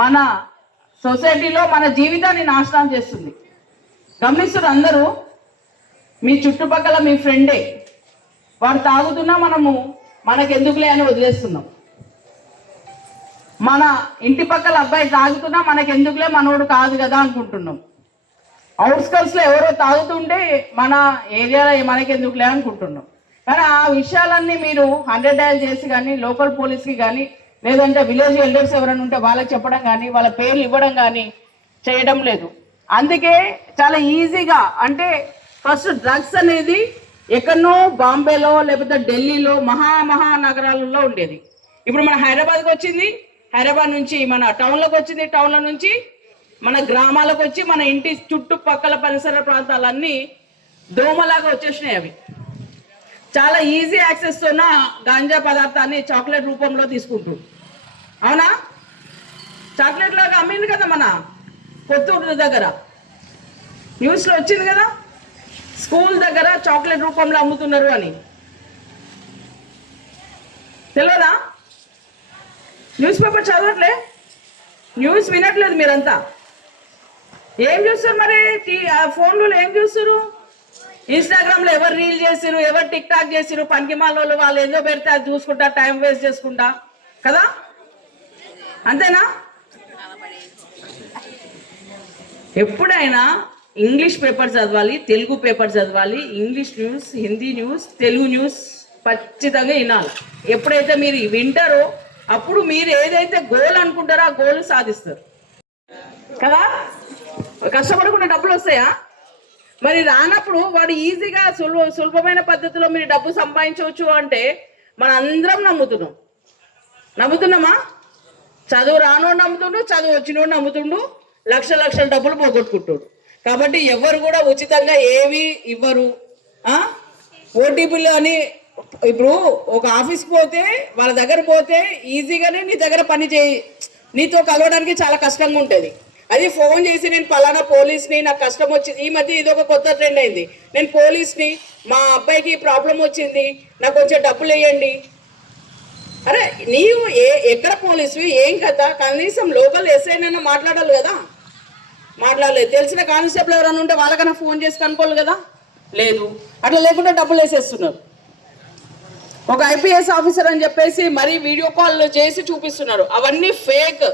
మన సొసైటీలో మన జీవితాన్ని నాశనం చేస్తుంది. గమనిస్తున్నారు అందరూ, మీ చుట్టుపక్కల మీ ఫ్రెండే వాడు తాగుతున్నా మనకెందుకులే అని వదిలేస్తున్నాం. మన ఇంటి పక్కల అబ్బాయి తాగుతున్నా మనకెందుకులే, మనోడు కాదు కదా అనుకుంటున్నాం. అవుట్స్కట్స్లో ఎవరో తాగుతుంటే మన ఏరియాలో మనకెందుకులే అనుకుంటున్నాం. కానీ ఆ విషయాలన్నీ మీరు 100 డయల్ చేసి కానీ, లోకల్ పోలీస్కి కానీ, లేదంటే విలేజ్ ఎల్డర్స్ ఎవరైనా ఉంటే వాళ్ళకి చెప్పడం కానీ, వాళ్ళ పేర్లు ఇవ్వడం కానీ చేయడం లేదు. అందుకే చాలా ఈజీగా, అంటే ఫస్ట్ డ్రగ్స్ అనేది ఎక్కడనో బాంబేలో లేకపోతే ఢిల్లీలో మహానగరాలలో ఉండేది. ఇప్పుడు మన హైదరాబాద్కి వచ్చింది, హైదరాబాద్ నుంచి మన టౌన్లోకి వచ్చింది, టౌన్ల నుంచి మన గ్రామాలకు వచ్చి మన ఇంటి చుట్టుపక్కల పరిసర ప్రాంతాలన్నీ దోమలాగా వచ్చేసినాయి. అవి చాలా ఈజీ యాక్సెస్ ఉన్న గాంజా పదార్థాన్ని చాక్లెట్ రూపంలో తీసుకుంటారు. అవునా? చాక్లెట్ లాగా అమ్మింది కదా మన కొత్తూరు దగ్గర, న్యూస్లో వచ్చింది కదా, స్కూల్ దగ్గర చాక్లెట్ రూపంలో అమ్ముతున్నారు అని. తెలియదా? న్యూస్ పేపర్ చదవట్లే, న్యూస్ వినట్లేదు మీరంతా. ఏం చూస్తారు మరి? ఫోన్లో ఏం చూస్తారు? ఇన్స్టాగ్రామ్లో ఎవరు రీల్ చేసిరు, ఎవరు టిక్ టాక్ చేసిరు, పనికిమాల వాళ్ళు ఏదో పెడితే అది చూసుకుంటా, టైం వేస్ట్ చేసుకుంటా కదా, అంతేనా? ఎప్పుడైనా ఇంగ్లీష్ పేపర్ చదవాలి, తెలుగు పేపర్ చదవాలి, English news, Hindi news, Telugu news ఖచ్చితంగా వినాలి. ఎప్పుడైతే మీరు వింటారో అప్పుడు మీరు ఏదైతే గోల్ అనుకుంటారో ఆ గోల్ సాధిస్తారు కదా. కష్టపడకుండా డబ్బులు వస్తాయా? మరి రానప్పుడు వాడు ఈజీగా సులభమైన పద్ధతిలో మీరు డబ్బు సంపాదించవచ్చు అంటే మన అందరం నమ్ముతున్నామా? చదువు రానోడు నమ్ముతుండు, చదువు వచ్చినోడు నమ్ముతుండు, లక్షల డబ్బులు పోగొట్టుకుంటాడు. కాబట్టి ఎవరు కూడా ఉచితంగా ఏవి ఇవ్వరు. ఓటీపీలు అని ఇప్పుడు ఒక ఆఫీస్కి పోతే వాళ్ళ దగ్గర పోతే ఈజీగానే నీ దగ్గర పని చేయి, నీతో కలవడానికి చాలా కష్టంగా ఉంటుంది. అది ఫోన్ చేసి నేను పలానా పోలీస్ని, నాకు కష్టం వచ్చింది, ఈ మధ్య ఇది ఒక కొత్త ట్రెండ్ అయింది, నేను పోలీస్ని, మా అబ్బాయికి ప్రాబ్లం వచ్చింది, నాకు కొంచెం డబ్బులు వేయండి. అరే నీవు ఎక్కడ పోలీసువి, ఏం కదా, కనీసం లోకల్ ఎస్ఐనైనా మాట్లాడాలి కదా. మాట్లాడలేదు. తెలిసిన కానిస్టేబుల్ ఎవరైనా ఉంటే వాళ్ళకన్నా ఫోన్ చేసి కనుక్కోవాలి కదా. లేదు, అట్లా లేకుండా డబ్బులు వేసేస్తున్నారు. ఒక ఐపీఎస్ ఆఫీసర్ అని చెప్పేసి మరీ వీడియో కాల్ చేసి చూపిస్తున్నారు. అవన్నీ ఫేక్.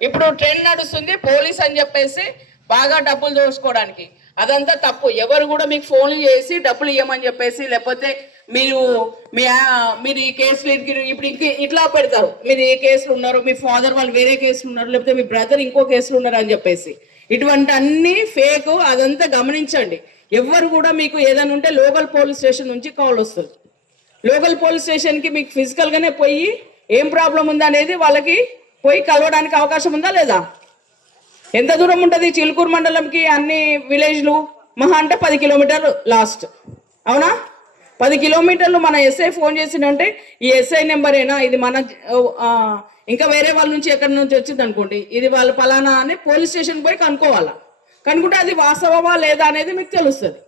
ఇప్పుడు ట్రెండ్ నడుస్తుంది పోలీస్ అని చెప్పేసి బాగా డబ్బులు దోచుకోవడానికి. అదంతా తప్పు. ఎవరు కూడా మీకు ఫోన్లు చేసి డబ్బులు ఇవ్వమని చెప్పేసి, లేకపోతే మీరు ఈ కేసులు ఇప్పుడు ఇట్లా పెడతారు, మీరు ఏ కేసులు ఉన్నారు, మీ ఫాదర్ వాళ్ళు వేరే కేసులు ఉన్నారు, లేకపోతే మీ బ్రదర్ ఇంకో కేసులు ఉన్నారు అని చెప్పేసి. ఇటువంటి అన్ని ఫేక్. అదంతా గమనించండి. ఎవరు కూడా మీకు ఏదైనా ఉంటే లోకల్ పోలీస్ స్టేషన్ నుంచి కాల్ వస్తుంది. లోకల్ పోలీస్ స్టేషన్కి మీకు ఫిజికల్గానే పోయి ఏం ప్రాబ్లం ఉందా అనేది వాళ్ళకి పోయి కలవడానికి అవకాశం ఉందా లేదా? ఎంత దూరం ఉంటుంది చిలుకూరు మండలంకి? అన్ని విలేజ్లు మహా అంటే 10 కిలోమీటర్లు లాస్ట్. అవునా? 10 కిలోమీటర్లు మన ఎస్ఐ ఫోన్ చేసిందంటే ఈ ఎస్ఐ నెంబరేనా, ఇది మన ఇంకా వేరే వాళ్ళ నుంచి ఎక్కడి నుంచి వచ్చింది అనుకోండి, ఇది వాళ్ళు ఫలానా అని పోలీస్ స్టేషన్కి పోయి కనుక్కుంటే అది వాస్తవమా లేదా అనేది మీకు తెలుస్తుంది.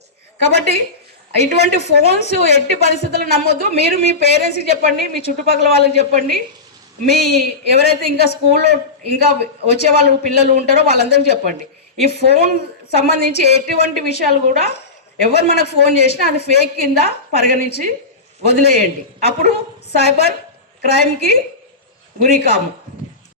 కాబట్టి ఇటువంటి ఫోన్స్ ఎట్టి పరిస్థితుల్లో నమ్మొద్దు. మీరు మీ పేరెంట్స్కి చెప్పండి, మీ చుట్టుపక్కల వాళ్ళకి చెప్పండి, మీ ఎవరైతే ఇంకా స్కూల్లో ఇంకా వచ్చే వాళ్ళు పిల్లలు ఉంటారో వాళ్ళందరికీ చెప్పండి. ఈ ఫోన్ సంబంధించి ఎటువంటి విషయాలు కూడా ఎవరు మనకు ఫోన్ చేసినా అది ఫేక్ కింద పరిగణించి వదిలేయండి. అప్పుడు సైబర్ క్రైమ్కి గురి కాము.